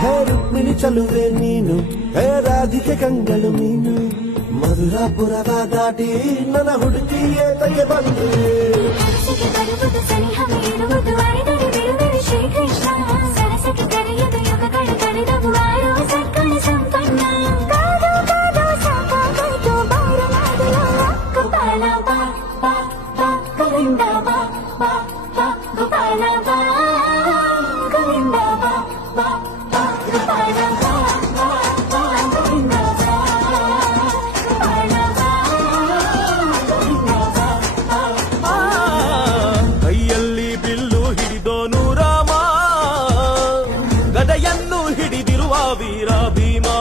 ಹೇ ರುಕ್ಮಿಣಿ ಚಲುವೆ ನೀನು ಹೇ ರಾಧಿಕೆ ಕಂಗಳು ಮೀನು ಮಧುರಾಪುರದ ದಾಟಿ ನನ್ನ ಹುಡುಕಿ ಏತಕ್ಕೆ ಬಂದೆ ಕನಸಿಗೆ ಕೈಯಲ್ಲಿ ಬಿಲ್ಲು ಹಿಡಿದೋನು ರಾಮಾ ಗದೆಯನ್ನು ಹಿಡಿದಿರುವ ವೀರ ಭೀಮಾ.